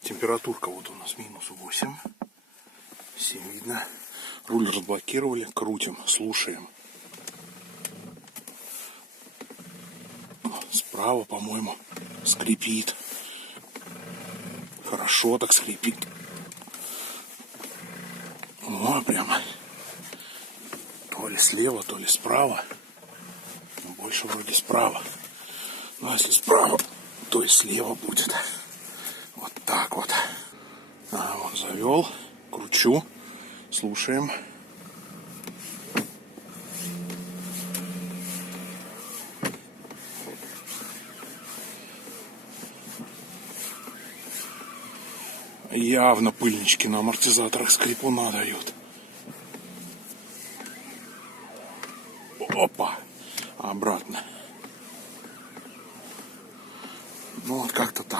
Температурка вот у нас -8. 7 видно. Руль разблокировали. Крутим, слушаем. Справа, по-моему, скрипит. Хорошо так скрипит. О, прямо. То ли слева, то ли справа. Но больше вроде справа. Ну, а если справа, то и слева будет. Вот так вот. Вот завел. Кручу. Слушаем. Явно пыльнички на амортизаторах скрипуна дают. Опа! Обратно. Ну вот как-то так.